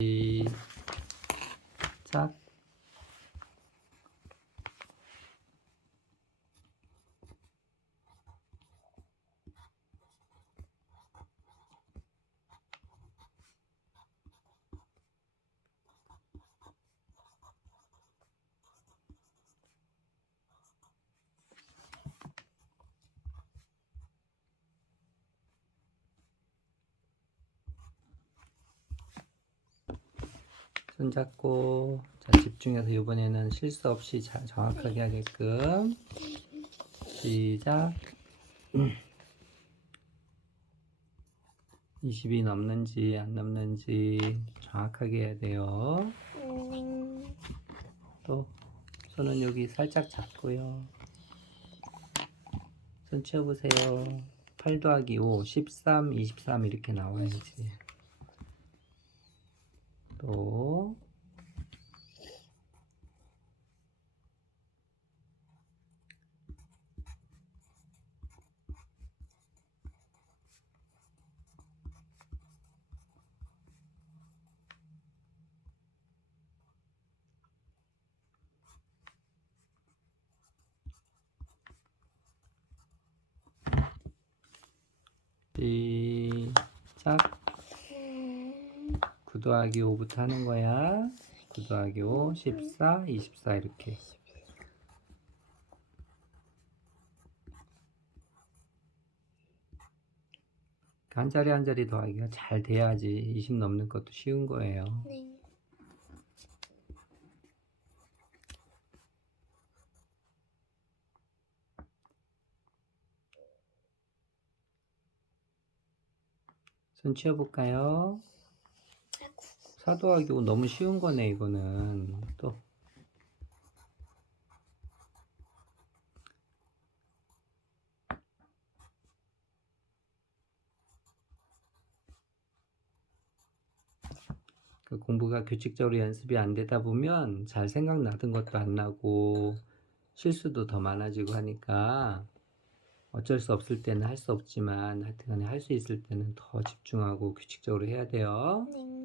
시작. 손잡고 자 집중해서 이번에는 실수 없이 자, 정확하게 하게끔. 시작. 20이 넘는지 안 넘는지 정확하게 해야 돼요. 네. 또 손은 여기 살짝 잡고요. 손 치워보세요. 8 더하기 5 13 23 이렇게 나와야지 또. 시작 9 더하기 5부터 하는 거야 9 더하기 5 14 24 이렇게 한 자리 한 자리 더하기가 잘 돼야지 20 넘는 것도 쉬운 거예요 네. 손 치워볼까요? 아이고. 4 더하기 5 너무 쉬운 거네 이거는 또 그 공부가 규칙적으로 연습이 안 되다 보면 잘 생각나던 것도 안 나고 실수도 더 많아지고 하니까 어쩔 수 없을 때는 할 수 없지만 하여튼간에 할 수 있을 때는 더 집중하고 규칙적으로 해야 돼요. 네.